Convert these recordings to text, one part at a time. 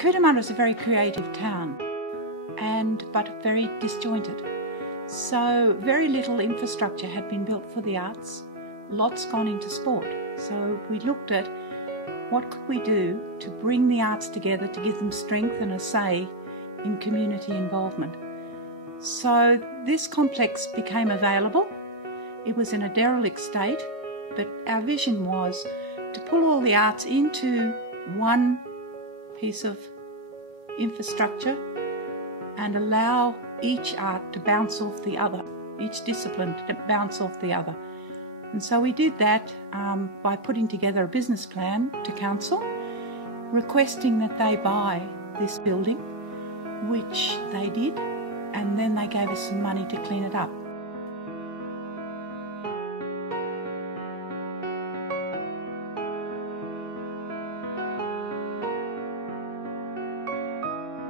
Cootamundra is a very creative town, but very disjointed. So very little infrastructure had been built for the arts, lots gone into sport. So we looked at what could we do to bring the arts together to give them strength and a say in community involvement. So this complex became available. It was in a derelict state, but our vision was to pull all the arts into one piece of infrastructure and allow each art to bounce off the other, each discipline to bounce off the other. And so we did that by putting together a business plan to council, requesting that they buy this building, which they did, and then they gave us some money to clean it up.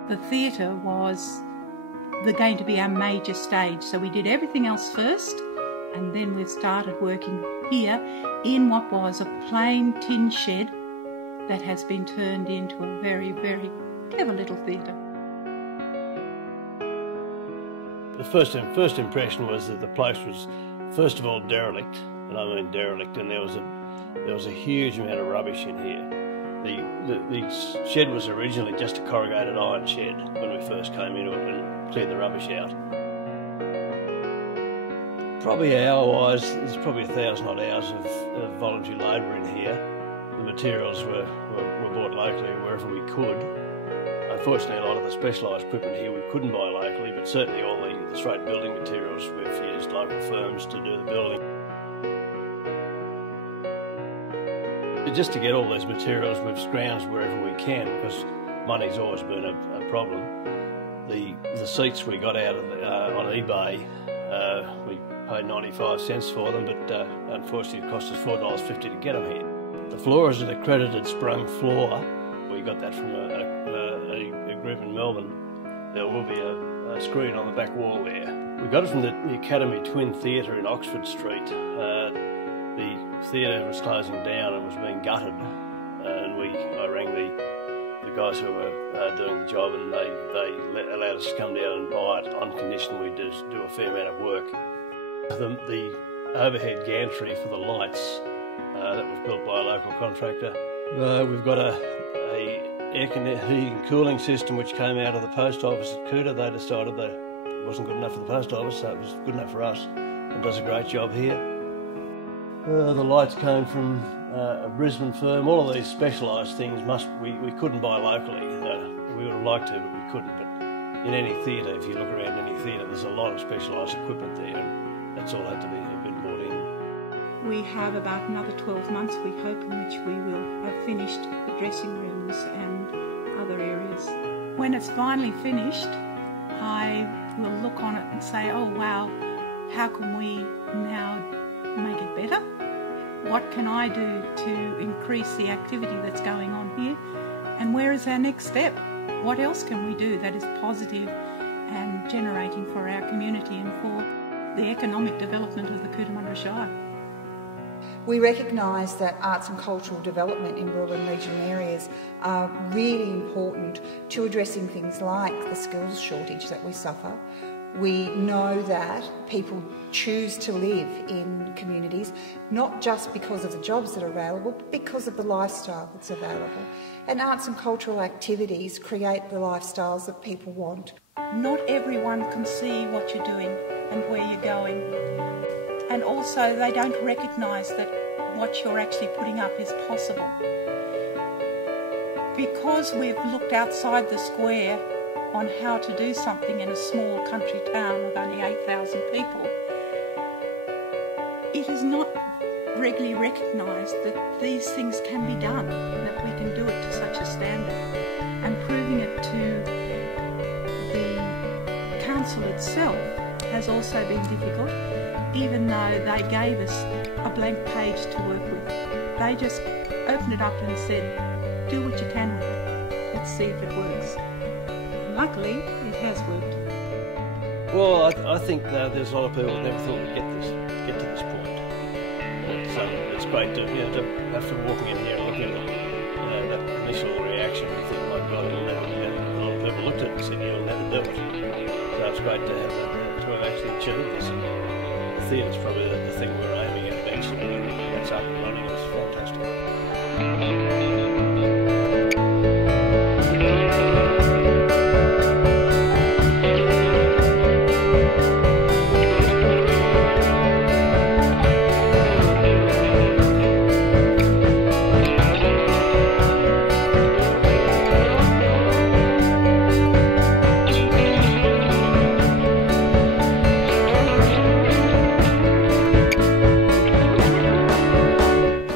The theatre was going to be our major stage, so we did everything else first, and then we started working here in what was a plain tin shed that has been turned into a very, very clever little theatre. The first impression was that the place was, first of all, derelict, and I mean derelict, and there was a huge amount of rubbish in here. The shed was originally just a corrugated iron shed when we first came into it and cleared the rubbish out. Probably hour-wise, there's probably 1,000 odd hours of voluntary labour in here. The materials were bought locally wherever we could. Unfortunately, a lot of the specialised equipment here we couldn't buy locally, but certainly all the straight building materials, we've used local firms to do the building. Just to get all those materials, we've scrounged wherever we can because money's always been a problem. The seats we got out of on eBay, we paid 95 cents for them, but unfortunately it cost us $4.50 to get them here. The floor is an accredited sprung floor. We got that from a group in Melbourne. There will be a screen on the back wall there. We got it from the Academy Twin Theatre in Oxford Street. The theatre was closing down and was being gutted, and I rang the guys who were doing the job, and they allowed us to come down and buy it on condition we do a fair amount of work. The overhead gantry for the lights that was built by a local contractor. We've got a air heating and cooling system which came out of the post office at Cooter. They decided that it wasn't good enough for the post office, so it was good enough for us, and does a great job here. The lights came from a Brisbane firm. All of these specialised things we couldn't buy locally. We would have liked to, but we couldn't. But in any theatre, if you look around any theatre, there's a lot of specialised equipment there, and that's all had to be bought in. We have about another 12 months, we hope, in which we will have finished the dressing rooms and other areas. When it's finally finished, I will look on it and say, oh wow, how can we now make it better? What can I do to increase the activity that's going on here? And where is our next step? What else can we do that is positive and generating for our community and for the economic development of the Cootamundra Shire? We recognise that arts and cultural development in rural and regional areas are really important to addressing things like the skills shortage that we suffer. We know that people choose to live in communities not just because of the jobs that are available, but because of the lifestyle that's available. And arts and cultural activities create the lifestyles that people want. Not everyone can see what you're doing and where you're going. And also they don't recognise that what you're actually putting up is possible. Because we've looked outside the square on how to do something in a small country town of only 8,000 people, it is not regularly recognised that these things can be done, that we can do it to such a standard. And proving it to the council itself has also been difficult, even though they gave us a blank page to work with. They just opened it up and said, do what you can with it, let's see if it works. Luckily, it has worked. Well, I think there's a lot of people that never thought we'd get to this point. It's great to, after walking in here and looking at that initial reaction, we think, my God, it'll never be done. A lot of people looked at it and said, you'll never do it. So it's great to have actually achieved this. And the theatre's probably the thing we're aiming at eventually, and that's up and running. It's fantastic.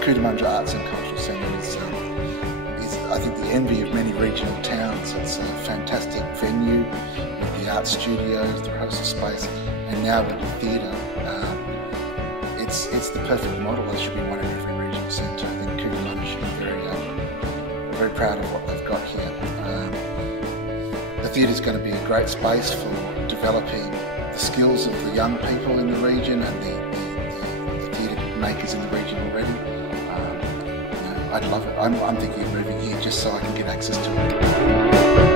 Cootamundra Arts and Cultural Centre is, I think, the envy of many regional towns. It's a fantastic venue with the art studios, the rehearsal space, and now with the theatre. It's the perfect model. There should be one in every regional centre. I think Cootamundra should be very proud of what they've got here. The theatre is going to be a great space for developing the skills of the young people in the region and the theatre makers in the region already. I'd love it. I'm thinking of moving here just so I can get access to it.